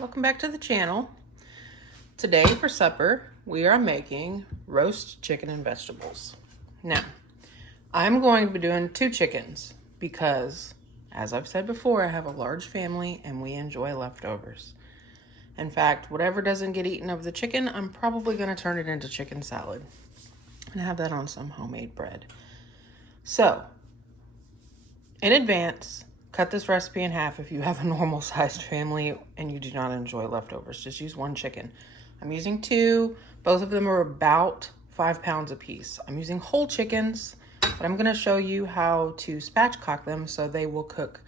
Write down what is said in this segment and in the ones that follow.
Welcome back to the channel. Today for supper, we are making roast chicken and vegetables. Now, I'm going to be doing 2 chickens because, as I've said before, I have a large family and we enjoy leftovers. In fact, whatever doesn't get eaten of the chicken, I'm probably going to turn it into chicken salad and have that on some homemade bread. So, in advance, cut this recipe in half if you have a normal sized family and you do not enjoy leftovers. Just use 1 chicken. I'm using 2. Both of them are about 5 pounds a piece. I'm using whole chickens, but I'm going to show you how to spatchcock them so they will cook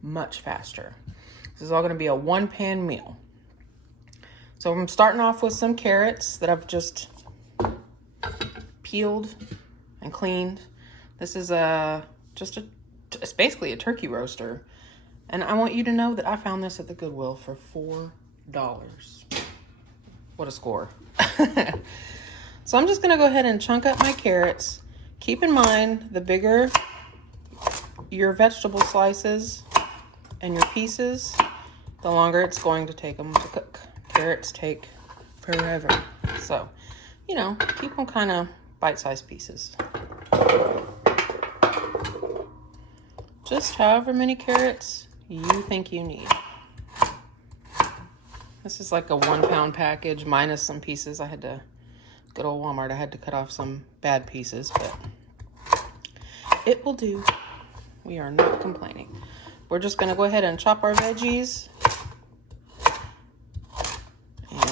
much faster. This is all going to be a 1-pan meal. So I'm starting off with some carrots that I've just peeled and cleaned. This is it's basically a turkey roaster. And I want you to know that I found this at the Goodwill for $4. What a score. So I'm just gonna go ahead and chunk up my carrots. Keep in mind, the bigger your vegetable slices and your pieces, the longer it's going to take them to cook. Carrots take forever. So, you know, keep them kind of bite-sized pieces. Just however many carrots you think you need. This is like a 1-pound package minus some pieces. I had to, good old Walmart, I had to cut off some bad pieces, but it will do. We are not complaining. We're just gonna go ahead and chop our veggies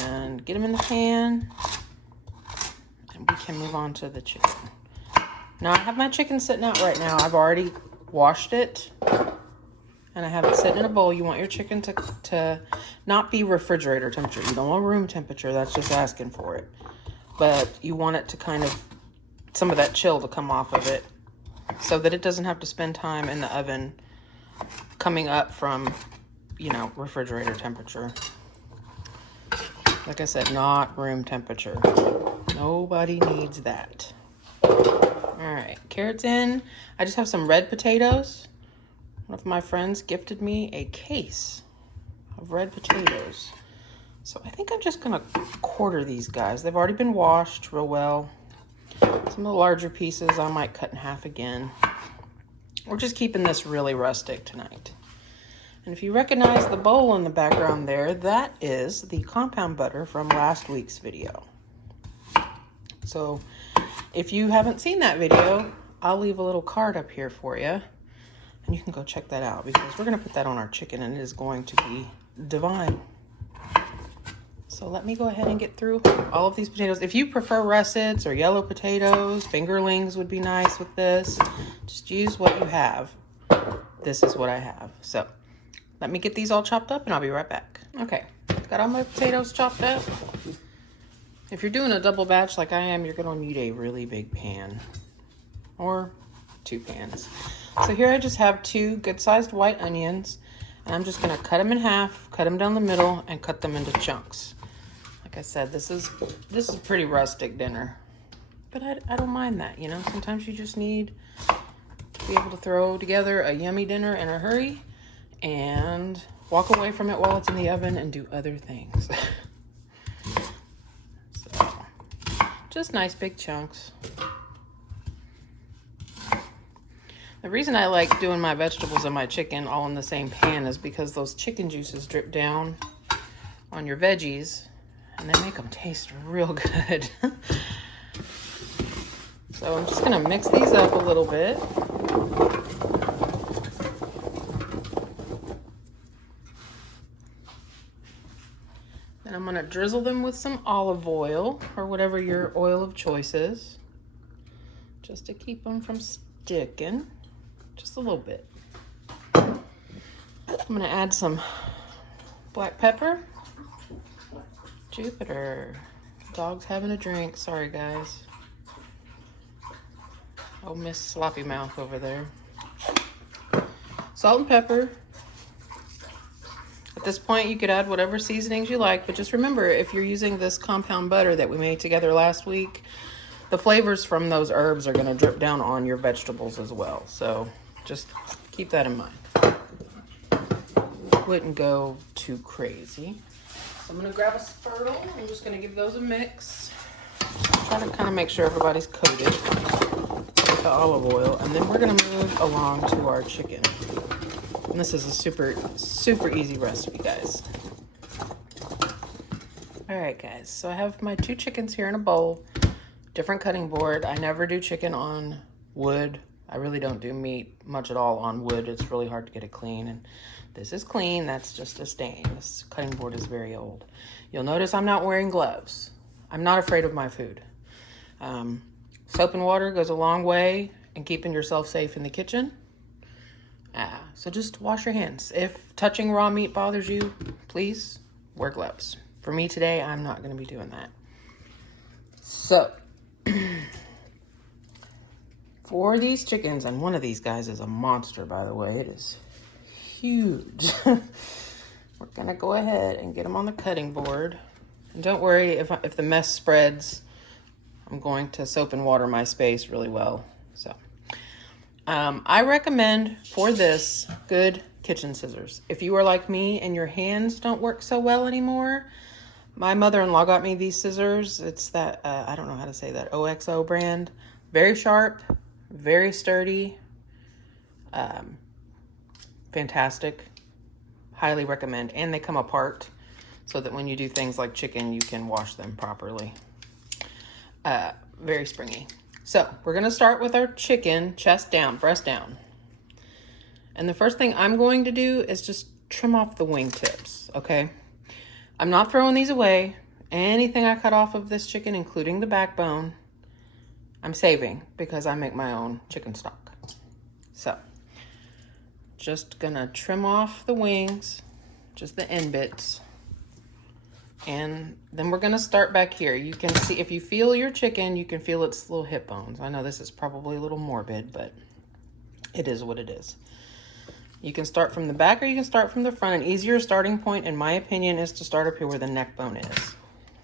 and get them in the pan, and we can move on to the chicken. Now I have my chicken sitting out right now. I've already washed it and I have it sitting in a bowl. You want your chicken to not be refrigerator temperature. You don't want room temperature. That's just asking for it. But you want it to kind of, some of that chill to come off of it so that it doesn't have to spend time in the oven coming up from, you know, refrigerator temperature. Like I said, not room temperature. Nobody needs that. All right, carrots in. I just have some red potatoes. One of my friends gifted me a case of red potatoes. So I think I'm just gonna quarter these guys. They've already been washed real well. Some of the larger pieces I might cut in half again. We're just keeping this really rustic tonight. And if you recognize the bowl in the background there, that is the compound butter from last week's video. So if you haven't seen that video, I'll leave a little card up here for you, and you can go check that out because we're going to put that on our chicken and it is going to be divine. So let me go ahead and get through all of these potatoes. If you prefer russets or yellow potatoes, fingerlings would be nice with this. Just use what you have. This is what I have. So let me get these all chopped up and I'll be right back. Okay, got all my potatoes chopped up. If you're doing a double batch like I am, you're gonna need a really big pan or 2 pans. So here I just have 2 good-sized white onions, and I'm just gonna cut them in half, cut them down the middle, and cut them into chunks. Like I said, this is pretty rustic dinner, but I don't mind that, you know. Sometimes you just need to be able to throw together a yummy dinner in a hurry and walk away from it while it's in the oven and do other things. Just nice big chunks. The reason I like doing my vegetables and my chicken all in the same pan is because those chicken juices drip down on your veggies and they make them taste real good. So I'm just gonna mix these up a little bit. And I'm gonna drizzle them with some olive oil or whatever your oil of choice is, just to keep them from sticking, just a little bit. I'm gonna add some black pepper. Jupiter, dog's having a drink, sorry guys. Oh, Miss Sloppy Mouth over there. Salt and pepper. At this point, you could add whatever seasonings you like, but just remember, if you're using this compound butter that we made together last week, the flavors from those herbs are gonna drip down on your vegetables as well. So just keep that in mind. wouldn't go too crazy. So I'm gonna grab a spurtle. I'm just gonna give those a mix. Try to kind of make sure everybody's coated with the olive oil. And then we're gonna move along to our chicken. And this is a super, super easy recipe, guys. All right, guys, so I have my 2 chickens here in a bowl, different cutting board. I never do chicken on wood. I really don't do meat much at all on wood. It's really hard to get it clean. And this is clean, that's just a stain. This cutting board is very old. You'll notice I'm not wearing gloves. I'm not afraid of my food. Soap and water goes a long way in keeping yourself safe in the kitchen. So just wash your hands. If touching raw meat bothers you, please wear gloves. For me today, I'm not gonna be doing that. So, for these chickens, and one of these guys is a monster, by the way, it is huge. We're gonna go ahead and get them on the cutting board. And don't worry if the mess spreads, I'm going to soap and water my space really well. So, I recommend for this good kitchen scissors. If you are like me and your hands don't work so well anymore, my mother-in-law got me these scissors. It's that, I don't know how to say that, OXO brand. Very sharp, very sturdy, fantastic. Highly recommend. And they come apart so that when you do things like chicken, you can wash them properly. Very springy. So we're gonna start with our chicken, chest down, breast down. And the first thing I'm going to do is just trim off the wing tips, okay? I'm not throwing these away. Anything I cut off of this chicken, including the backbone, I'm saving because I make my own chicken stock. So, just gonna trim off the wings, just the end bits. And then we're gonna start back here. You can see, if you feel your chicken, you can feel its little hip bones. I know this is probably a little morbid, but it is what it is. You can start from the back or you can start from the front. An easier starting point, in my opinion, is to start up here where the neck bone is.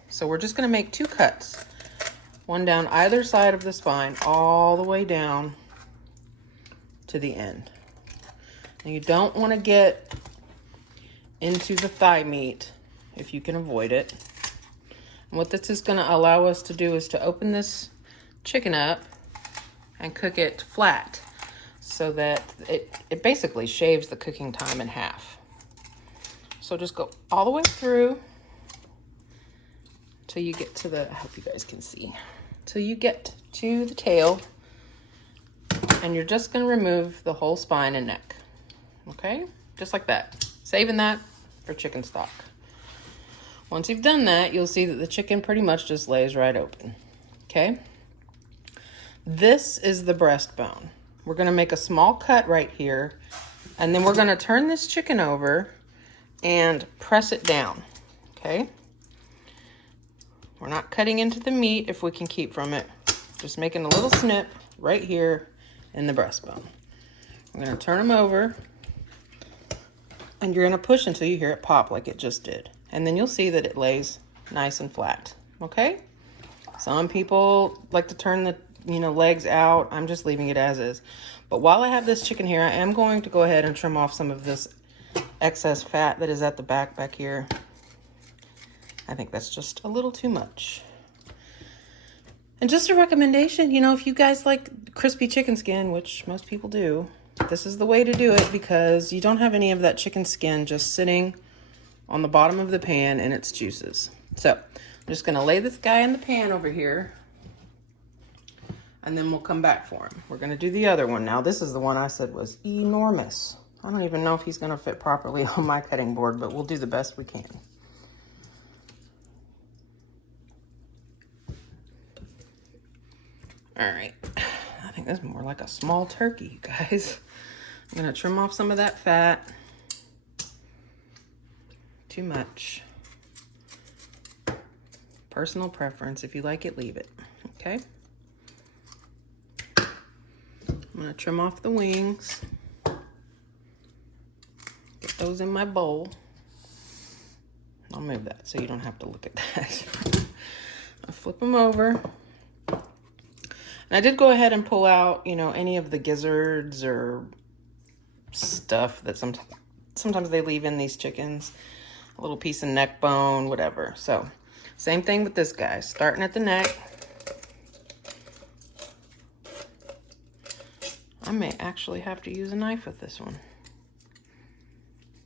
So we're just gonna make 2 cuts. One down either side of the spine, all the way down to the end. And you don't wanna get into the thigh meat if you can avoid it. And what this is gonna allow us to do is to open this chicken up and cook it flat, so that it basically shaves the cooking time in half. So just go all the way through till you get to the, I hope you guys can see, till you get to the tail, and you're just gonna remove the whole spine and neck, okay? Just like that, saving that for chicken stock. Once you've done that, you'll see that the chicken pretty much just lays right open, okay? This is the breastbone. We're gonna make a small cut right here, and then we're gonna turn this chicken over and press it down, okay? We're not cutting into the meat if we can keep from it. Just making a little snip right here in the breastbone. We're gonna turn them over, and you're gonna push until you hear it pop like it just did. And then you'll see that it lays nice and flat, okay? Some people like to turn the legs out. I'm just leaving it as is. But while I have this chicken here, I am going to go ahead and trim off some of this excess fat that is at the back here. I think that's just a little too much. And just a recommendation, if you guys like crispy chicken skin, which most people do, this is the way to do it, because you don't have any of that chicken skin just sitting on the bottom of the pan and its juices. So I'm just gonna lay this guy in the pan over here, and then we'll come back for him. We're gonna do the other one now. This is the one I said was enormous. I don't even know if he's gonna fit properly on my cutting board, but we'll do the best we can. All right, I think that's more like a small turkey, you guys. I'm gonna trim off some of that fat. Too much. Personal preference. If you like it, leave it, okay? I'm gonna trim off the wings. Get those in my bowl. I'll move that so you don't have to look at that. I'll flip them over. And I did go ahead and pull out, any of the gizzards or stuff that sometimes they leave in these chickens a little piece of neck bone, whatever. So same thing with this guy, starting at the neck. I may actually have to use a knife with this one.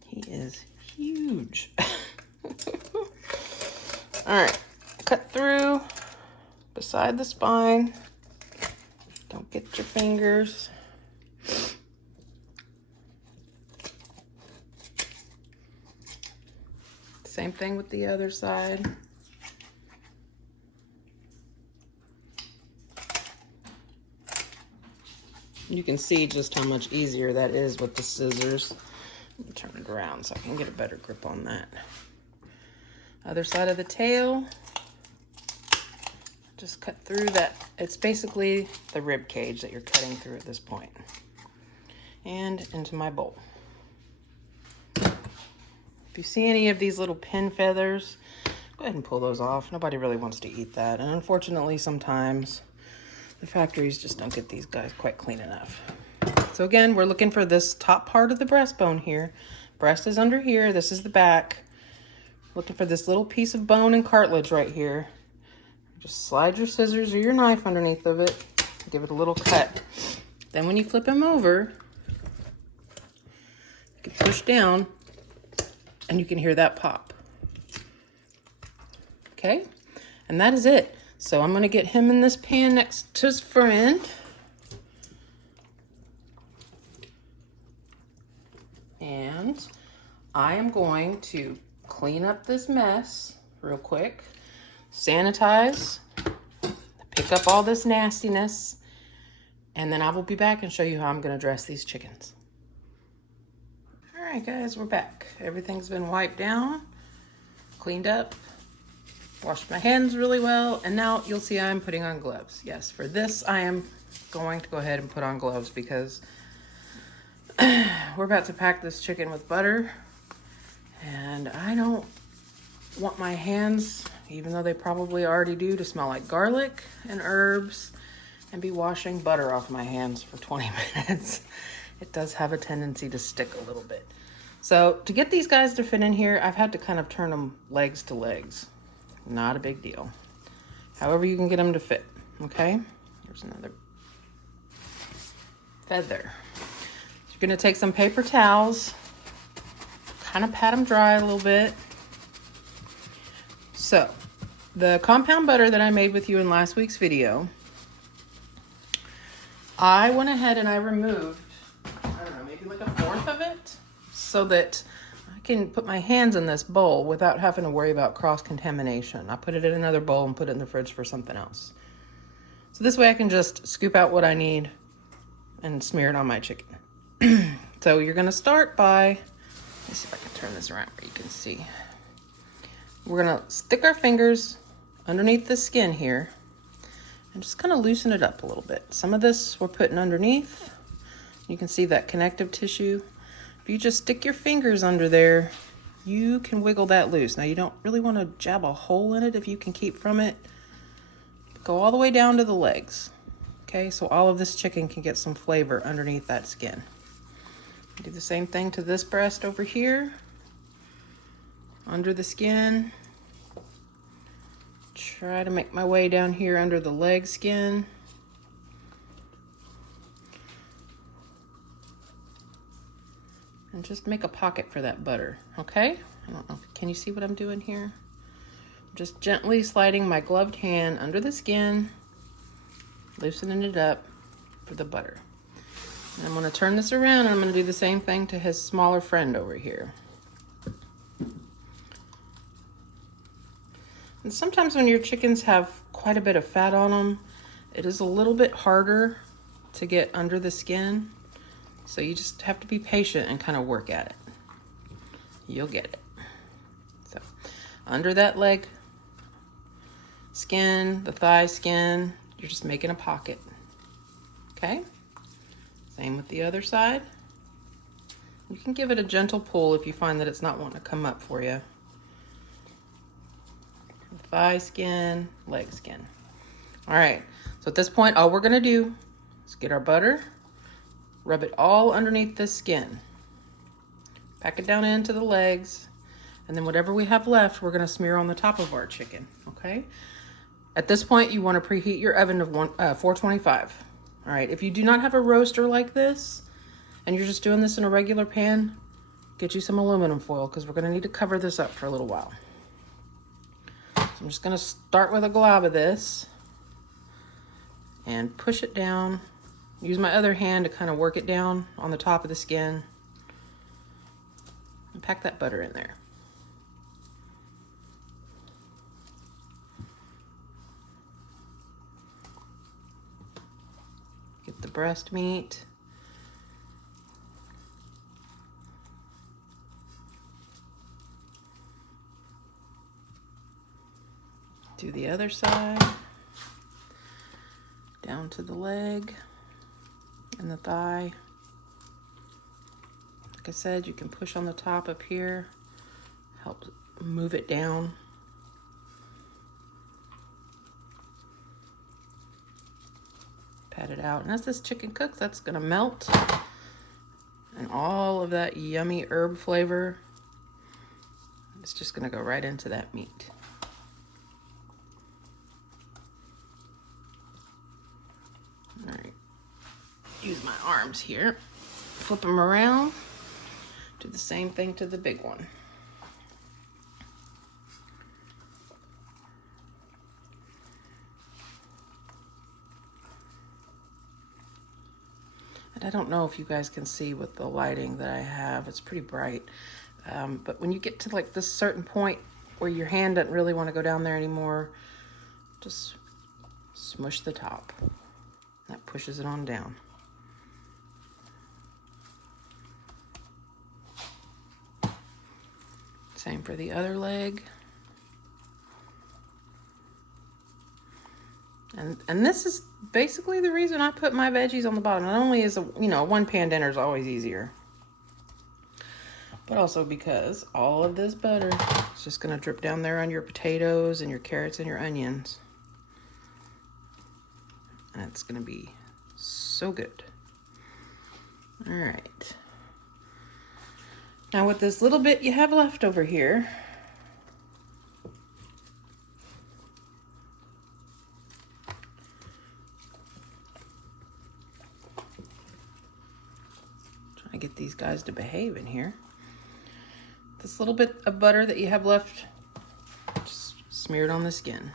He is huge. All right, cut through beside the spine. Don't get your fingers. Same thing with the other side. You can see just how much easier that is with the scissors. Let me turn it around so I can get a better grip on that. Other side of the tail. Just cut through that. It's basically the rib cage that you're cutting through at this point. And into my bowl. If you see any of these little pin feathers, go ahead and pull those off. Nobody really wants to eat that. And unfortunately, sometimes the factories just don't get these guys quite clean enough. So again, we're looking for this top part of the breastbone here. Breast is under here. This is the back. Looking for this little piece of bone and cartilage right here. Just slide your scissors or your knife underneath of it. Give it a little cut. Then when you flip him over, you can push down and you can hear that pop. Okay, and that is it. So I'm gonna get him in this pan next to his friend. And I am going to clean up this mess real quick, sanitize, pick up all this nastiness, and then I will be back and show you how I'm gonna dress these chickens. All right, guys, we're back. Everything's been wiped down, cleaned up, washed my hands really well, and now you'll see I'm putting on gloves. Yes, for this, I am going to go ahead and put on gloves because we're about to pack this chicken with butter, and I don't want my hands, even though they probably already do, to smell like garlic and herbs and be washing butter off my hands for 20 minutes. It does have a tendency to stick a little bit. So to get these guys to fit in here, I've had to kind of turn them legs to legs. Not a big deal. However you can get them to fit, okay? There's another feather. You're gonna take some paper towels, kind of pat them dry a little bit. So, the compound butter that I made with you in last week's video, I went ahead and I removed, I don't know, maybe like a fourth of it, so that I can put my hands in this bowl without having to worry about cross-contamination. I put it in another bowl and put it in the fridge for something else. So this way I can just scoop out what I need and smear it on my chicken. So you're gonna start by, let me see if I can turn this around where you can see. We're gonna stick our fingers underneath the skin here and just kind of loosen it up a little bit. Some of this we're putting underneath. You can see that connective tissue. If you just stick your fingers under there, you can wiggle that loose. Now you don't really want to jab a hole in it if you can keep from it. Go all the way down to the legs. Okay, so all of this chicken can get some flavor underneath that skin. Do the same thing to this breast over here. Under the skin. Try to make my way down here under the leg skin. And just make a pocket for that butter, okay? I don't know, can you see what I'm doing here? Just gently sliding my gloved hand under the skin, loosening it up for the butter. And I'm gonna turn this around and I'm gonna do the same thing to his smaller friend over here. And sometimes when your chickens have quite a bit of fat on them, it is a little bit harder to get under the skin. So you just have to be patient and kind of work at it. You'll get it. So under that leg skin, the thigh skin, you're just making a pocket. Okay? Same with the other side. You can give it a gentle pull if you find that it's not wanting to come up for you. Thigh skin, leg skin. All right, so at this point, all we're gonna do is get our butter, rub it all underneath the skin. Pack it down into the legs. And then whatever we have left, we're gonna smear on the top of our chicken, okay? At this point, you wanna preheat your oven to 425. All right, if you do not have a roaster like this, and you're just doing this in a regular pan, get you some aluminum foil because we're gonna need to cover this up for a little while. So I'm just gonna start with a glob of this and push it down. Use my other hand to kind of work it down on the top of the skin. And pack that butter in there. Get the breast meat. Do the other side. Down to the leg and the thigh. Like I said, you can push on the top up here, help move it down. Pat it out. And as this chicken cooks, that's gonna melt. And all of that yummy herb flavor is just gonna go right into that meat. All right, use my arms here, flip them around, do the same thing to the big one. And I don't know if you guys can see with the lighting that I have, it's pretty bright. But when you get to like this certain point where your hand doesn't really want to go down there anymore, just smush the top. That pushes it on down. Same for the other leg. And this is basically the reason I put my veggies on the bottom. Not only is one pan dinner is always easier, but also because all of this butter is just gonna drip down there on your potatoes and your carrots and your onions. And it's gonna be so good. All right. Now with this little bit you have left over here, trying to get these guys to behave in here. This little bit of butter that you have left, just smear it on the skin.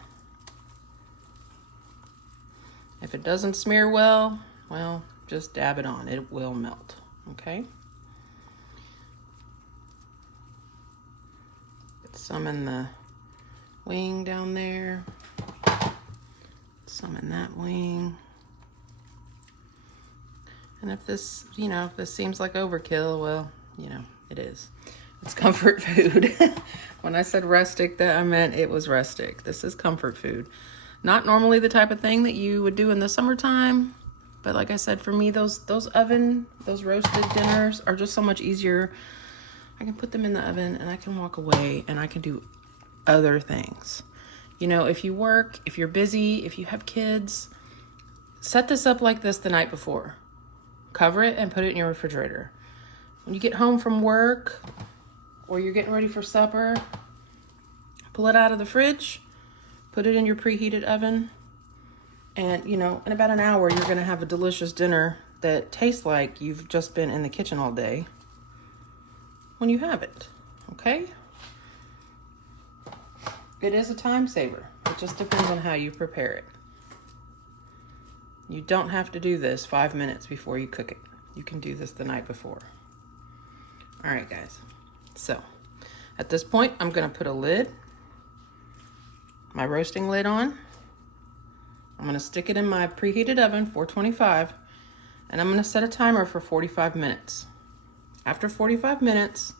If it doesn't smear well, just dab it on. It will melt, okay? Get some in the wing down there. Some in that wing. And if this, if this seems like overkill, well, it is. It's comfort food. When I said rustic, that I meant it was rustic. This is comfort food. Not normally the type of thing that you would do in the summertime, but like I said, for me, those roasted dinners are just so much easier. I can put them in the oven and I can walk away and I can do other things. If you work, if you're busy, if you have kids, set this up like this the night before. Cover it and put it in your refrigerator. When you get home from work or you're getting ready for supper, pull it out of the fridge, put it in your preheated oven, and in about an hour, you're gonna have a delicious dinner that tastes like you've just been in the kitchen all day when you have it, okay? It is a time saver. It just depends on how you prepare it. You don't have to do this 5 minutes before you cook it. You can do this the night before. All right, guys. So at this point, I'm gonna put a lid, my roasting lid on. I'm gonna stick it in my preheated oven, 425, and I'm gonna set a timer for 45 minutes. After 45 minutes,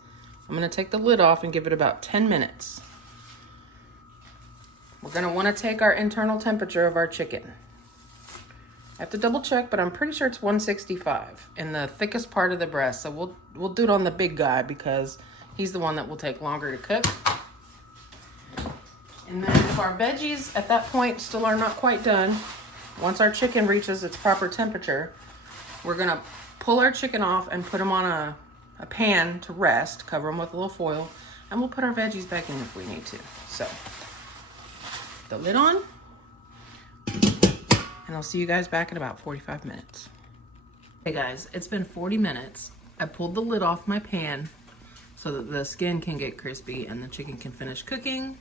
I'm gonna take the lid off and give it about 10 minutes. We're gonna wanna take our internal temperature of our chicken. I have to double check, but I'm pretty sure it's 165 in the thickest part of the breast. So we'll do it on the big guy because he's the one that will take longer to cook. And then if our veggies at that point still are not quite done, once our chicken reaches its proper temperature, we're gonna pull our chicken off and put them on a pan to rest, cover them with a little foil, and we'll put our veggies back in if we need to. So, the lid on, and I'll see you guys back in about 45 minutes. Hey guys, it's been 40 minutes. I pulled the lid off my pan so that the skin can get crispy and the chicken can finish cooking.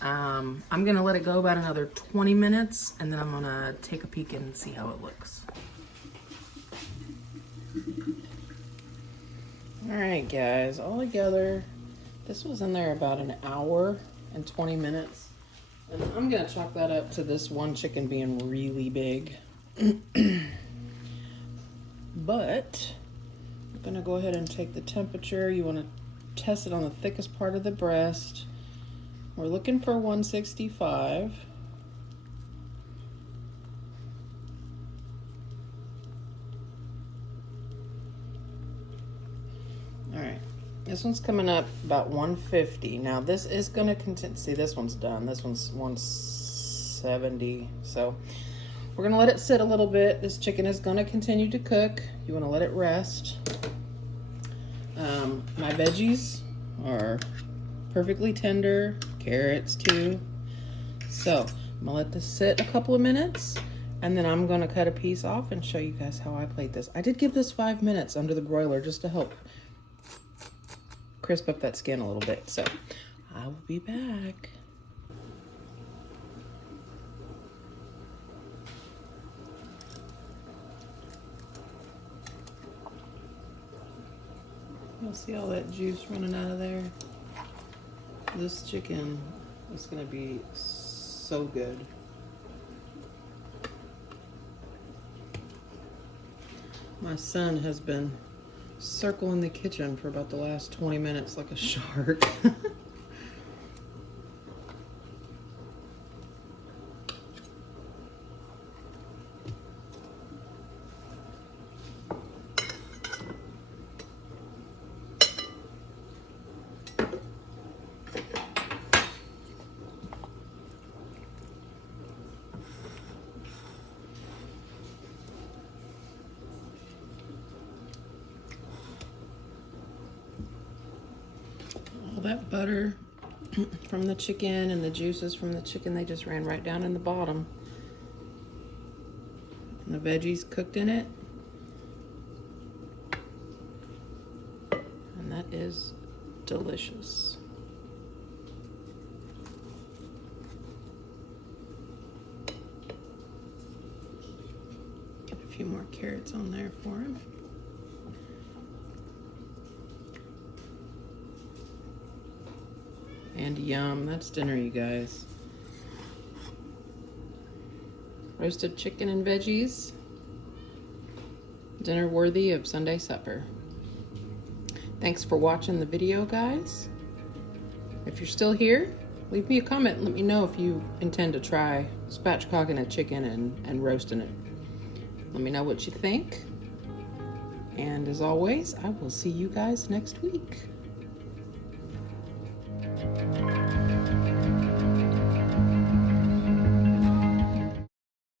I'm gonna let it go about another 20 minutes, and then I'm gonna take a peek and see how it looks. All right, guys, all together, this was in there about an hour and 20 minutes. And I'm gonna chalk that up to this one chicken being really big. But I'm gonna go ahead and take the temperature. You wanna test it on the thickest part of the breast. We're looking for 165. All right, this one's coming up about 150. Now this is gonna continue. See, this one's done. This one's 170. So we're gonna let it sit a little bit. This chicken is gonna continue to cook. You wanna let it rest. My veggies are perfectly tender, carrots too. So I'm gonna let this sit a couple of minutes, and then I'm gonna cut a piece off and show you guys how I played this. I did give this 5 minutes under the broiler just to help crisp up that skin a little bit. So I will be back. You'll see all that juice running out of there. This chicken is gonna be so good. My son has been circling the kitchen for about the last 20 minutes like a shark. That butter from the chicken and the juices from the chicken, they just ran right down in the bottom. And the veggies cooked in it. And that is delicious. Get a few more carrots on there for him. And yum, that's dinner, you guys. Roasted chicken and veggies. Dinner worthy of Sunday supper. Thanks for watching the video, guys. If you're still here, leave me a comment and let me know if you intend to try spatchcocking a chicken and roasting it. Let me know what you think. And as always, I will see you guys next week.